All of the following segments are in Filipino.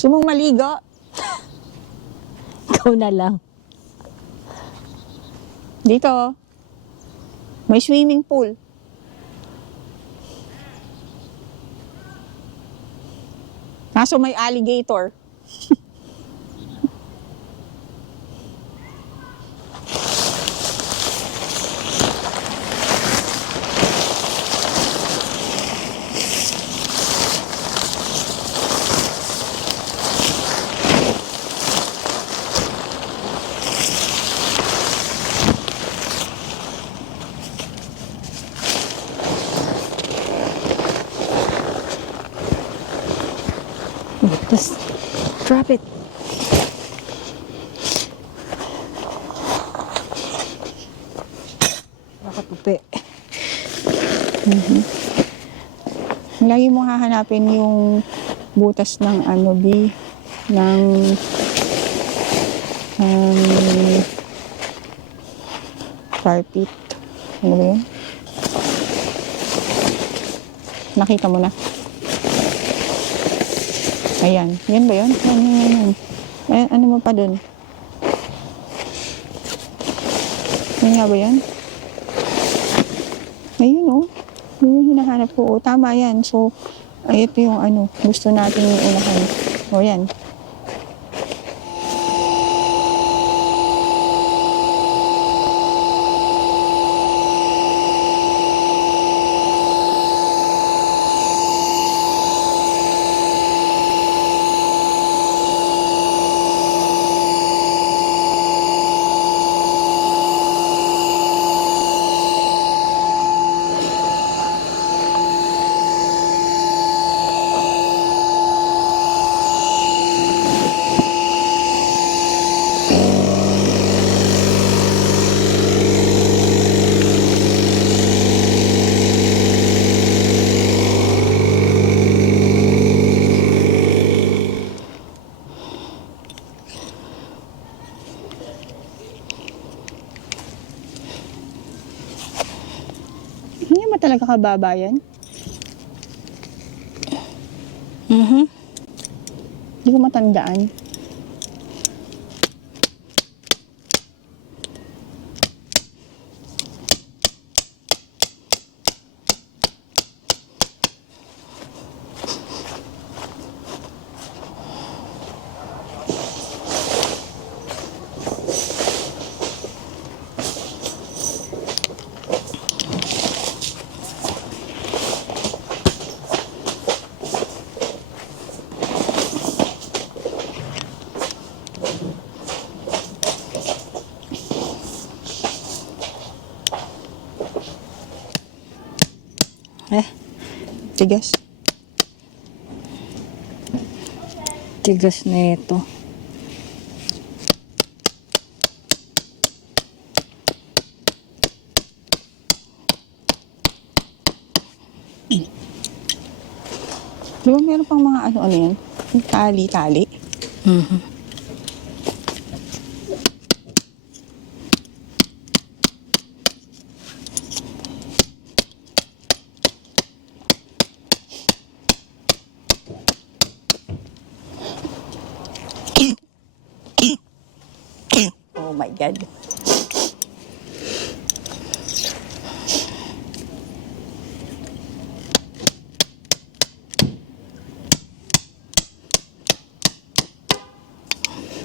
Gusto mong maligo? Ikaw na lang. Dito, may swimming pool. Kaso may alligator. Just drop it. Nakatupi. Lagi mo hahanapin yung butas ng ano, ng carpet. Ano ba yun? Nakita mo na. Ayan. Yan ba yun? Yan. Eh, ano mo pa dun? Yan nga ba yan? Ayun o. Yun yung hinahanap ko. O, tama yan. So, ito yung ano, gusto natin yung unahan. O, yan. Hindi ba talaga kababa yan? Hindi ko matandaan. Tigas. Tigas na ito. Di ba meron pang mga ano yan? Tali-tali. Oh my God.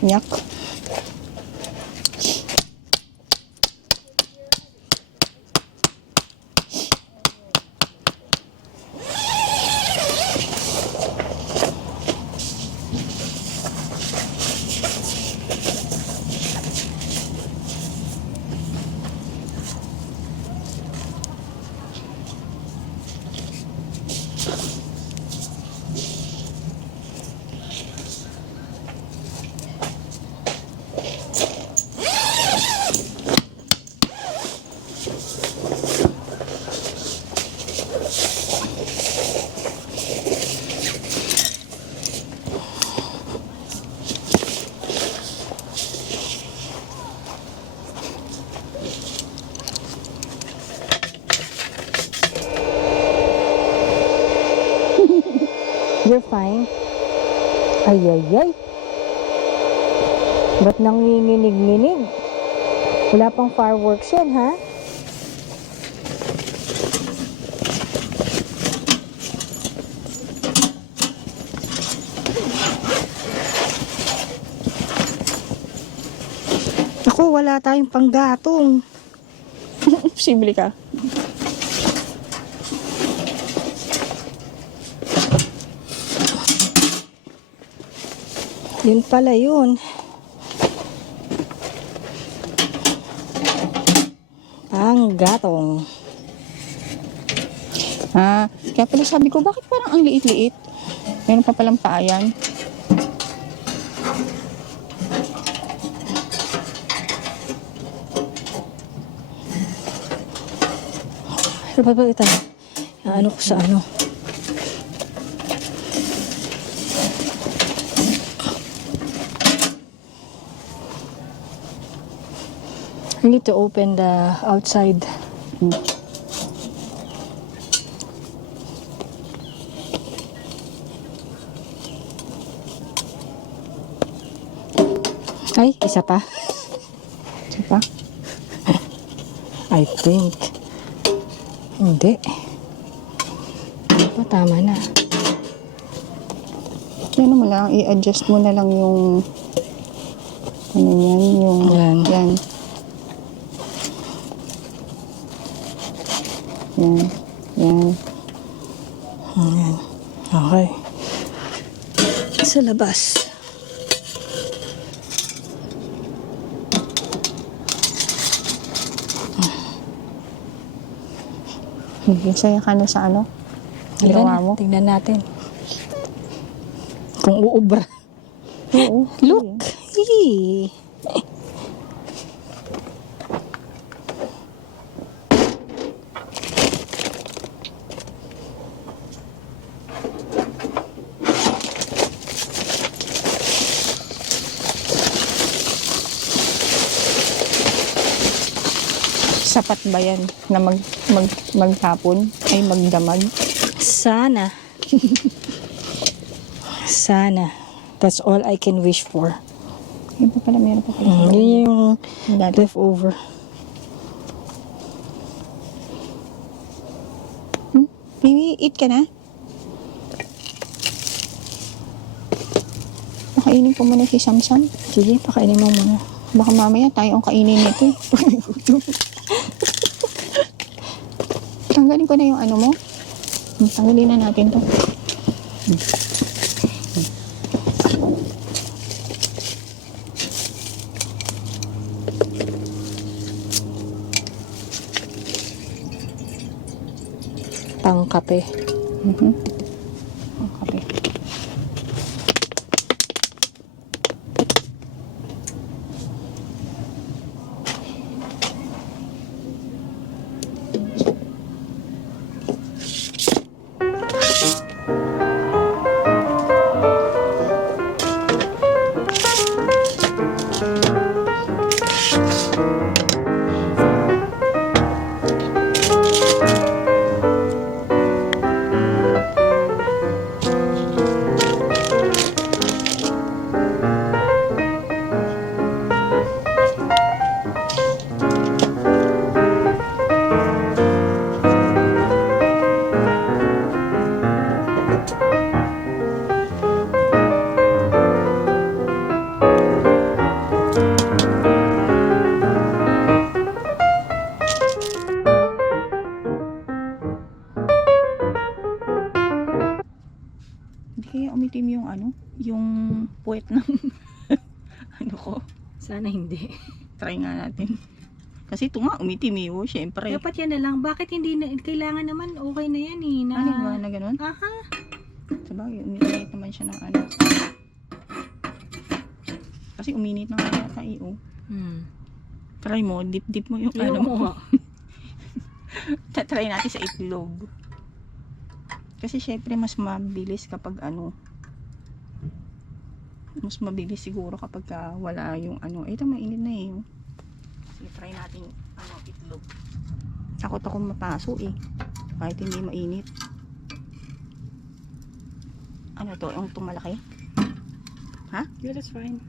Yak. You're fine. Ay, ay, ay. Ba't nanginginig-nginig? Wala pang fireworks yan, ha? Ako, wala tayong panggatong. Posible ka. Yun pala yun. Panggatong. Kaya pala sabi ko, bakit parang ang liit-liit? Meron pa palang paayan. Ano ba ito? Ano ko sa ano? I need to open the outside. Ay, isa pa. Diba? I think. Hindi. Tama na. Ano mo lang, i-adjust mo na lang yung ano yan, yung Yan. yan. Yan. Yan. Ayan. Okay. Sa labas. Saya ka na sa ano? Halika Ginawa na, mo? tingnan natin. Kung uubra. Oo. Look! Hee. Sapat ba yan na magtapon? Ay magdamag? Sana. Sana. That's all I can wish for. Yun pa pala, meron pa pala. Yun yung Dati. leftover. Piwi, eat ka na? Pakainin ko muna si Samsam. Sige, pakainin mo muna. Baka mamaya tayo ang kainin nito. Tanggalin ko na yung ano mo. Tanggalin na natin to. Pangkape. Ang kape. Hindi kaya umitim yung ano, yung puwet ng ano ko. Sana hindi. Try nga natin. Kasi ito nga umitim eh, oh, syempre. Dapat yan na lang. Bakit hindi na, kailangan naman okay na yan eh. Na, Ano ba na ganun? Aha. Sabagay, uminit naman siya ng ano. Kasi uminit na nga yata eh, oh. Try mo, dip-dip mo yung ano mo. Try natin sa itlog. Kasi syempre mas mabilis kapag ano. Mas mabilis siguro kapag wala yung ano. Ito mainit na eh. Sige, try natin ano, itlog. Takot ako mapaso eh. Kahit hindi mainit. Ano to? Yung tumalaki? Ha? Yeah, that's fine.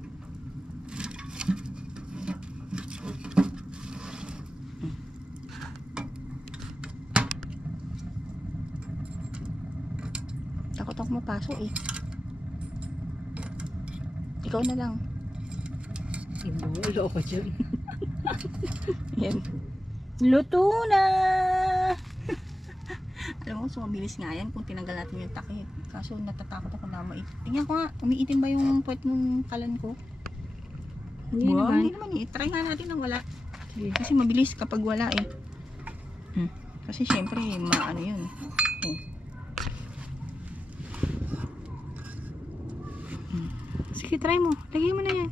Takot ako mapasok eh. Ikaw na lang. Inuulo ko dyan. Yan. Luto na! Alam mo, so mabilis nga yan kung tinanggal natin yung takip. Kaso natatakot ako na tingnan ko nga, umiitim ba yung puwet ng kalan ko? Hindi Wow, naman. hindi naman eh. Try nga natin ng wala. Sige. Kasi mabilis kapag wala eh. Kasi syempre, maano yun. Sige, try mo. Lagay mo na yan.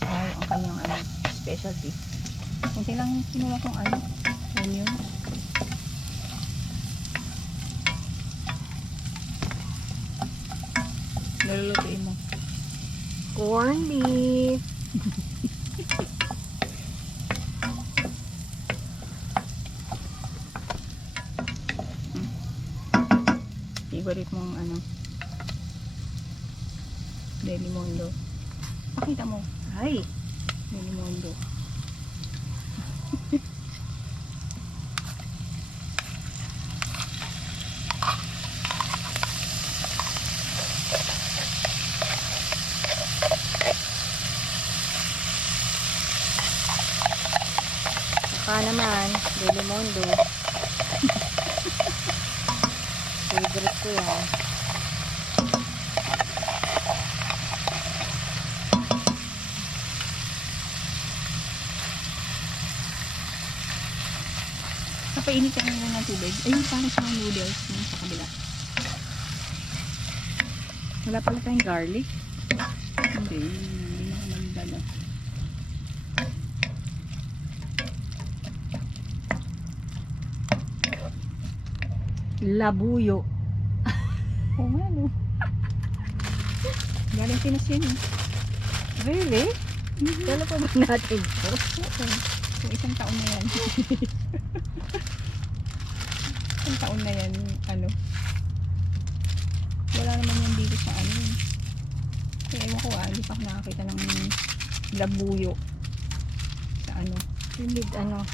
Ay, ang kanyang specialty. Kunti lang kinuha kong onion. Lulutuin mo. Corn beef. Favorite mong Delimondo. Pakita mo. Ay, Delimondo. saka naman, Delimondo. Favorite ko yan. Napainit ka na ng tubig. Ayun, parang sa noodles yung sa kabila. Wala pala tayong garlic. Hindi na ako magdala. Labuyo. Oo nga, no. Galing Pinas yan eh. Really? Kala pa ba natin to? Kung isang taon na yan. Isang taon na yan, wala naman yan dito sa kaya ewan ko hindi pa ako nakakita ng labuyo sa You need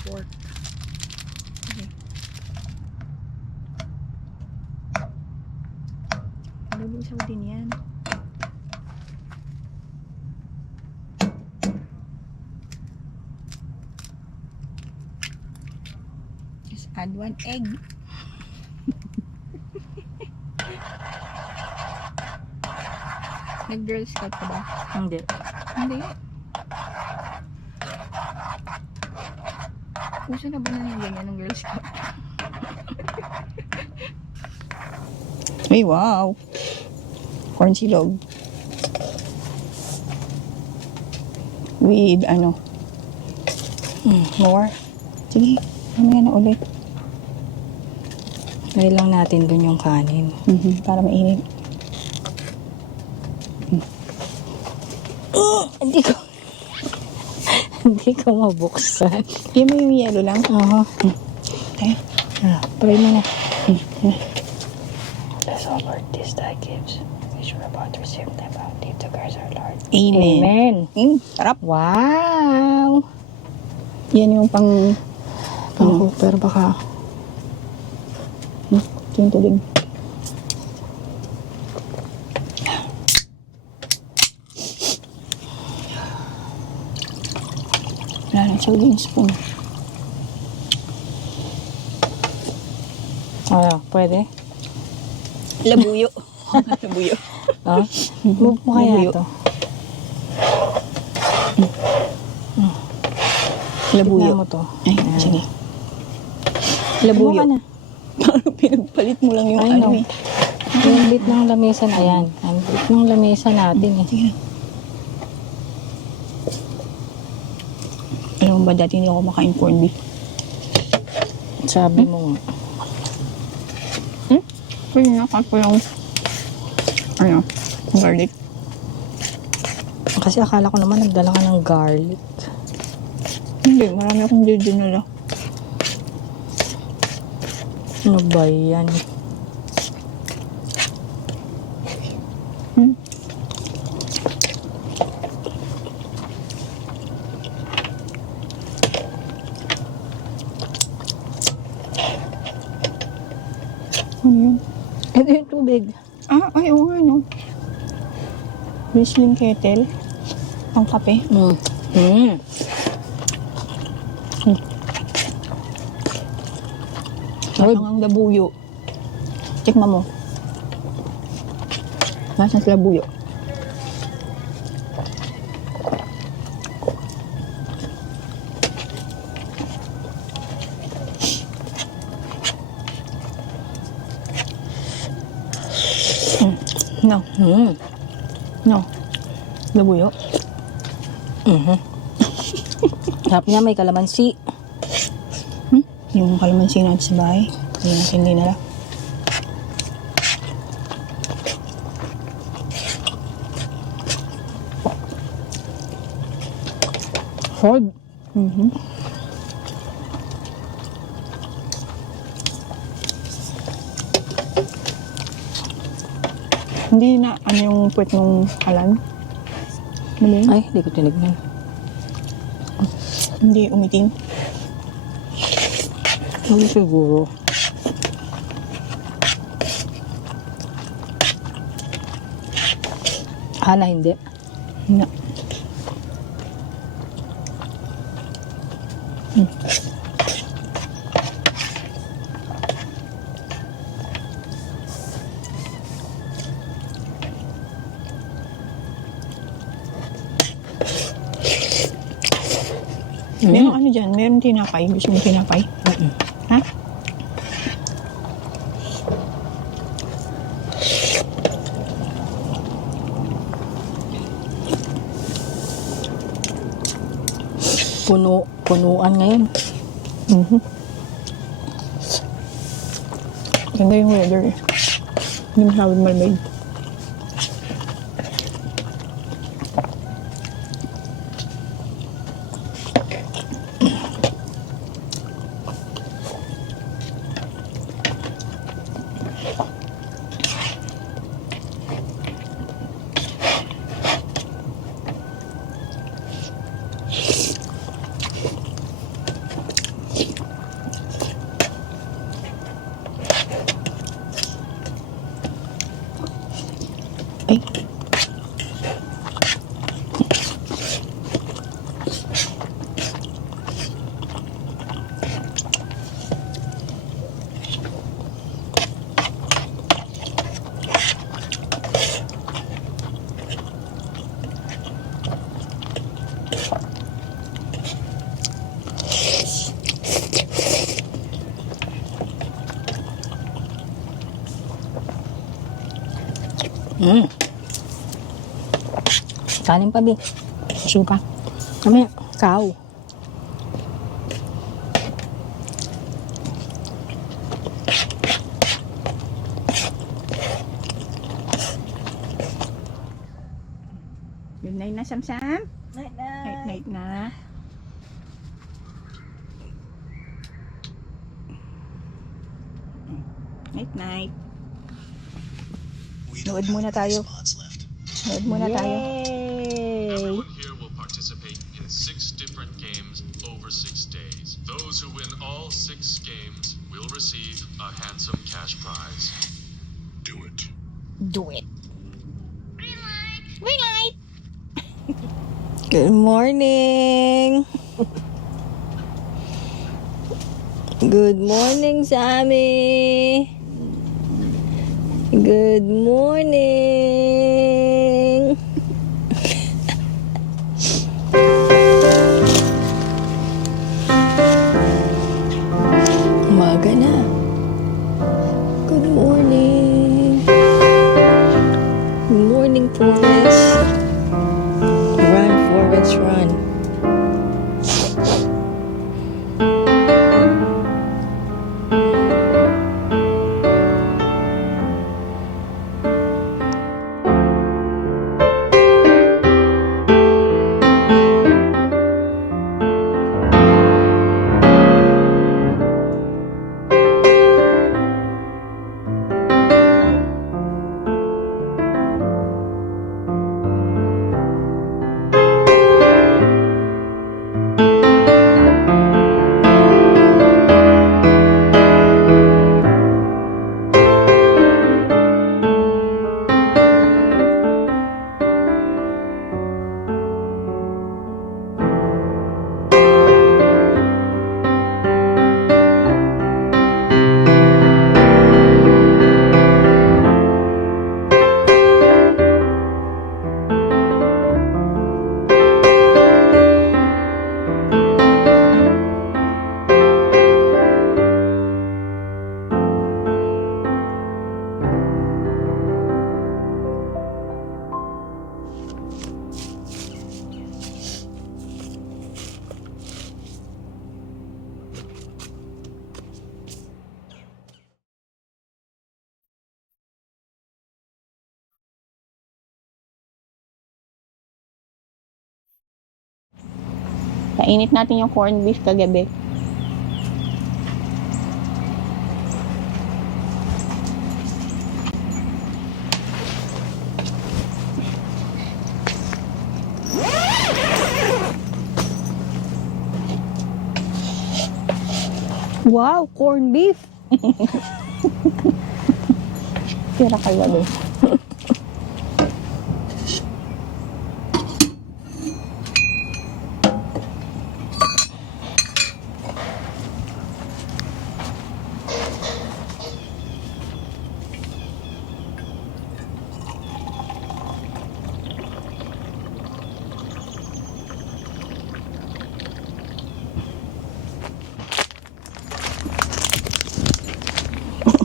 pork. Okay. Lulusaw din yan. Just add 1 egg. Nag-girl scout ka ba? Hindi. Hindi. Uso na ba na yung ganyan ng Girl Scout? Ay, wow! Corn silog. With more. Sige, mamaya na ulit. Lagay lang natin dun yung kanin. Para mainit. Hindi ko hindi ko mabuksan. Yan mo yung yellow lang. Oo. Okay. Try mo na. Bless all Lord this thy gives, which we're about to receive them out. Leave the curse our Lord. Amen. Amen. Sarap. Wow! Yan yung pang... Pero baka yung tubig. Wala na siya yung spoon. pwede. Labuyo. Labuyo. Ah, move mo kaya Labuyo. to. Labuyo. Tignan mo to. Ay, sige. Labuyo. Ano ka na? Parang pinagpalit mo lang yung I know. eh. Yung bit ng lamesa na yan. Ang bit ng lamesa natin eh. Sige. Alam mo ba, dati hindi ako makain corned beef. Sabi mo nga. Pwede nakat ko yung garlic. Kasi akala ko naman nagdala ka ng garlic. Hindi, marami akong dinala. Ano ba yan? Hmm? Ano yun? Ito yung tubig. Ay, oo, ano. Whistling kettle. Pang kape. Ay. Ang labuyo. Tikman mo. Nasaan sa labuyo? No. No. Labuyo. Sarap niya, may kalamansi. Yung kalamansi natin sa bahay. Hindi natin dinala. Hard. Hindi na ano yung puwet nung kalan. Ano yun? Ay, hindi ko tinignan. Hindi umitim. Hindi siguro. Hana, hindi. Na. Meron ano dyan? Meron tinapay. Gusto mo tinapay? Ha? Punuan ngayon. Ganda yung weather eh. Hindi masyadong malamig. Ay. Kanin pa, Bi. Suka. Kami, kaw. Good night na, Sam-Sam. Night, Night na. Night. Load muna tayo. Load muna tayo. Everyone here will participate in 6 different games over 6 days. Those who win all 6 games will receive a handsome cash prize. Do it. Do it. Green light. Good morning. Good morning, Sammy. Good morning. Umaga na. Good morning. Good morning, Forrest. Run, Forrest, run. Kainit natin yung corned beef kagabi. Wow, corned beef. Tira kagabi.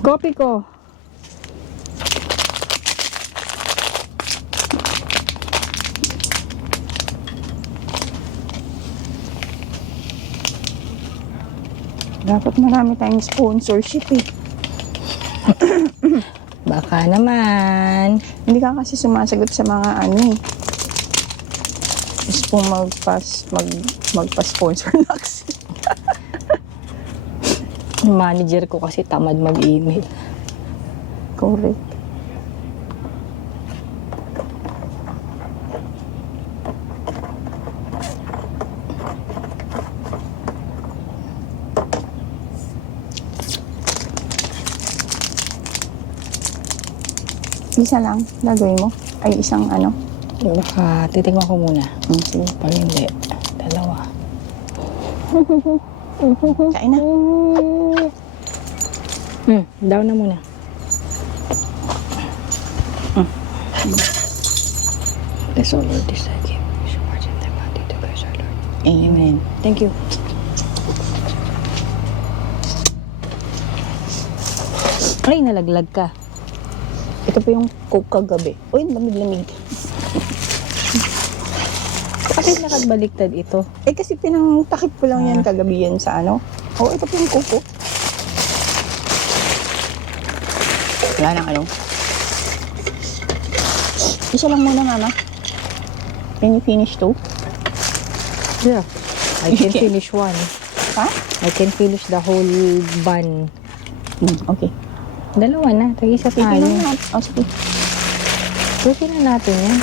Kopi ko. Dapat marami tayong sponsorship eh. Baka naman. Hindi ka kasi sumasagot sa mga ano eh. Gusto pong magpa-sponsor na kasi. Yung manager ko kasi tamad mag-email. Correct. Isa lang, gagawin mo? Ay, isang ano? Baka titignan ko muna. Sige. Pag hindi, dalawa. Kain na. Down na muna. Bless, O Lord, this thy gift. We shall march in thy bounty to praise our Lord. Amen. Thank you. Ay, nalaglag ka. Ito po yung coke kagabi. Uy, lamig-lamig. Bakit nakabaliktad ito? Eh, kasi pinangtakip ko lang yan kagabi yan sa ano. Oh, ito po yung coke po. Wala nang ano. Isa lang muna, mama. Can you finish two? Yeah. I can finish one. Ha? I can finish the whole bun. Okay. Dalawa na. Tag-isa tayo. Titignan natin. Oh, sige. Pwede na natin yan.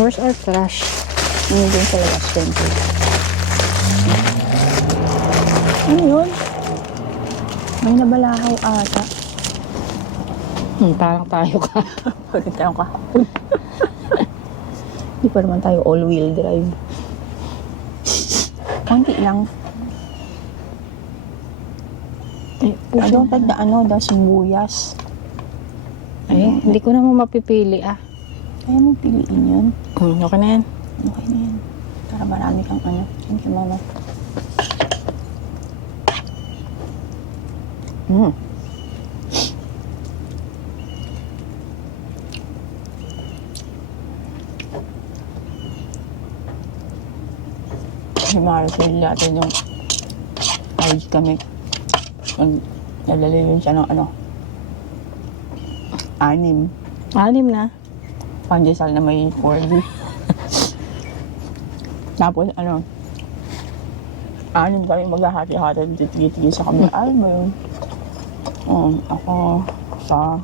Where's our trash? Ano din sa labas, thank you. Ano yun? May nabalahaw ata. Parang tayo ka. Parang tayo kahapon. Hindi pa naman tayo all-wheel drive. Konti lang. Ano tanda the sibuyas. Ay, hindi ko naman mapipili ah. Kaya mo piliin yun. Okay na yan. Okay na yan. Para marami kang ano. Thank you, mama. Si Marcel natin yung IG kami. Nalalagyan siya ng ano. 6. 6 na. Pandesal na may 4D. Tapos ano, 6 kami maghahati-hati titigil sa kami. Ay mo yun. Ako sa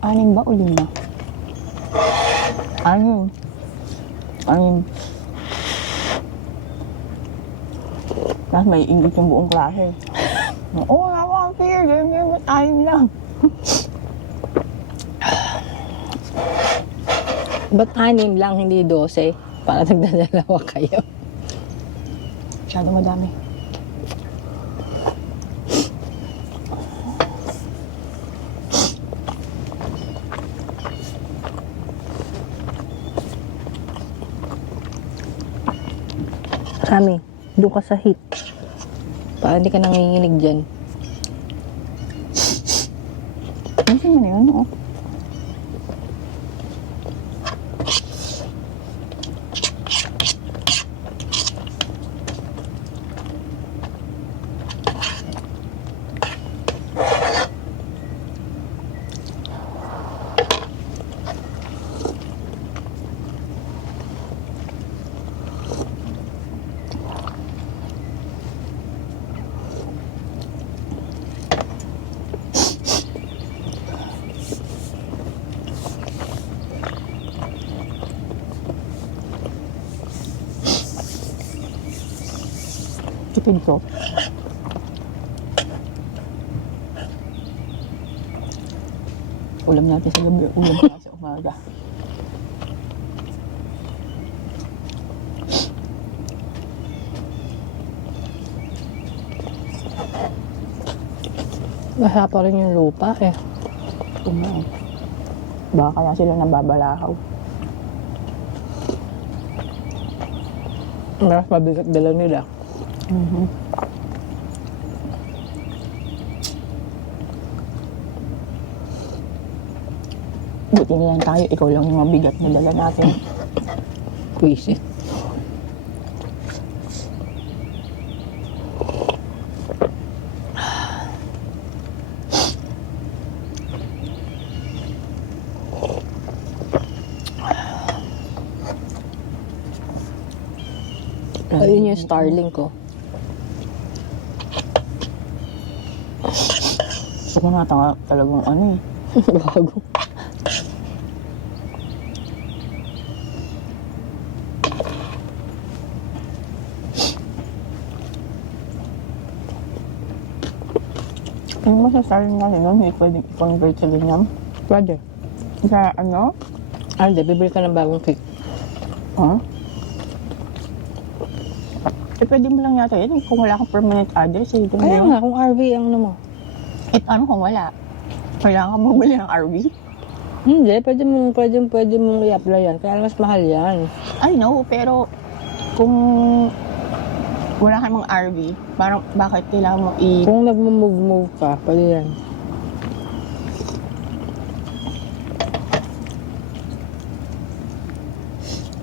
6 ba o 5? 6. Tapos may ingit yung buong klase. Oh, nawa, fair. Ganyan, ba't 6 lang? Ba't 6 lang, hindi 12? Para nagdadalawa kayo. Masyado madami. Rami, doon ka sa heat. Para hindi ka nanginginig dyan. Ano mo na yun, oh? Tipid ko. Ulam natin sa gabi, ulam pa sa umaga. Masarap pa rin yung lupa eh. Kumain. Baka kaya sila nababalahaw. Mas mabigat dala nila. Buti na lang tayo, ikaw lang yung mabigat na dala natin. Kuisit. Ayun yung Starlink ko. Gusto ko nga talagang ano eh. Bago. Ano mo sa Starlink natin nun? Hindi pwedeng i-convert sa ganyan. Pwede. Sa ano? Ah, hindi. Bibili ka ng bagong cake. Huh? Eh, pwede mo lang yata yun. Kung wala kang permanent address, eh. Kaya nga, kung RV ang ano mo. Eh, paano kung wala? Kailangan ka bumili ng RV? Hindi, pwede mong i-apply yan. Kaya mas mahal yan. I know, pero kung wala kang mga RV, parang bakit kailangan mo Kung nag-move ka, pwede yan.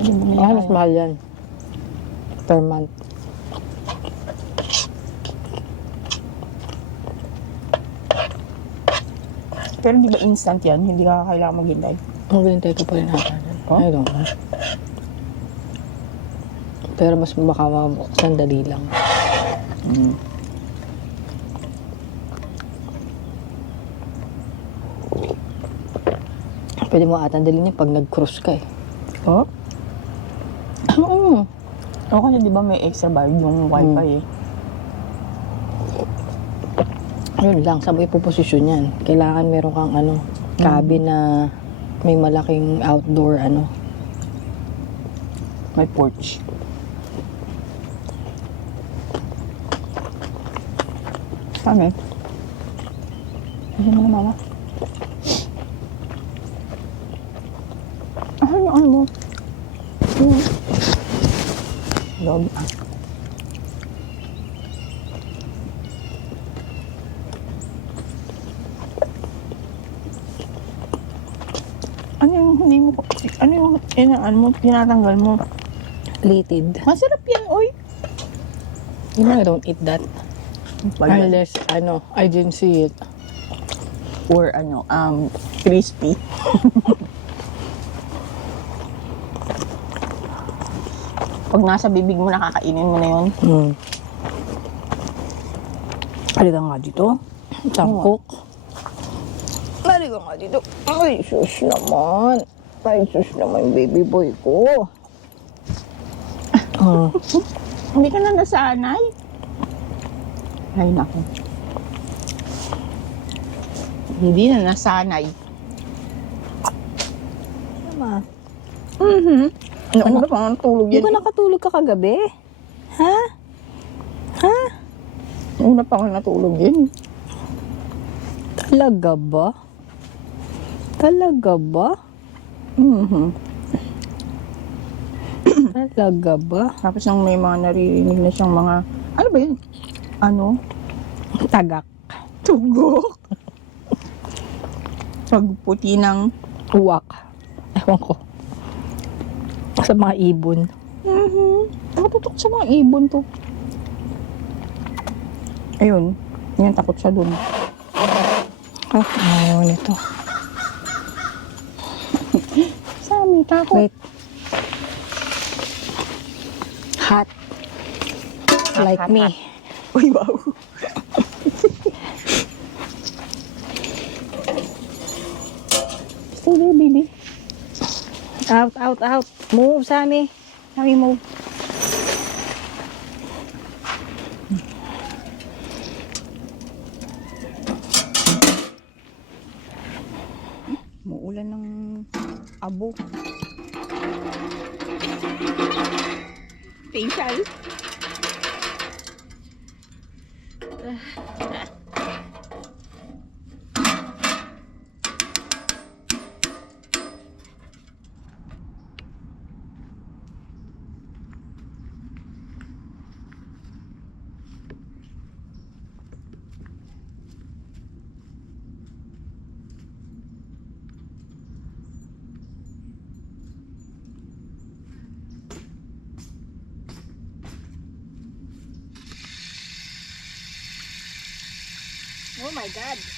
bumili Kaya ka? mas mahal yan. Per month. Pero di ba instant yan? Hindi ka kailangan maghintay. Maghintay ka pa rin natin. Oh? I don't know. Pero mas baka sandali lang. Pwede mo atandalin yan pag nag-cruise ka eh. Oh? Oo. O kasi di ba may extra bayad yung wifi eh. Yun lang, saan mo ipoposisyon yan? Kailangan meron kang cabin na may malaking outdoor May porch. Kami. Hindi mo na mama. Yung ano mo? Log. Ano yung hindi mo, ano yung ano mo, tinatanggal mo? Litid. Masarap yan, oy. You know, I don't eat that. Unless, I didn't see it. Or crispy. Pag nasa bibig mo, nakakainin mo na yun. Halika nga dito. Tangkok. Halika nga dito. Ay, sus naman. Ay, sus naman, baby boy ko. Hindi ka na nasanay. Ay, naku. Hindi na nasanay. Tama. Ano ba pang tulog Di yan? ba nakatulog ka kagabi? Ha? Ha? Una pa ako natulog yun. Talaga ba? Talaga ba? Talaga ba? Tapos nang may mga naririnig na siyang mga, ano ba yun? Tagak. Tugok. Pagputi ng Uwak. Ewan ko. Sa mga ibon. Nakatutok sa mga ibon to. Ayun. Yan, takot siya dun. Ayaw nito. Sami, takot. Wait. Hot. Like hot, me. hot. Uy, wow. Stay there, baby. Out, out, out. Move, Sammy. Sami, move. umuulan ng abo. Facial. Oh my God.